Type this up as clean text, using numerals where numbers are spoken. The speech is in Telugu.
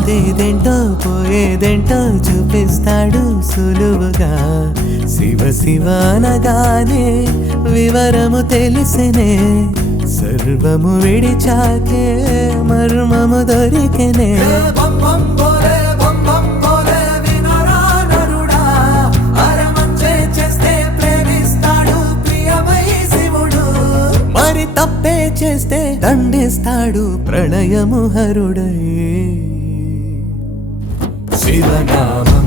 ఉండేదేంటో పోయేదేంటో చూపిస్తాడు సులువుగా. శివ శివ అనగానే వివరము తెలిసినే, సర్వము విడిచాకే మర్మము దొరికెనే. మరి తప్పే చేస్తే దండిస్తాడు ప్రళయము హరుడై. శివనామ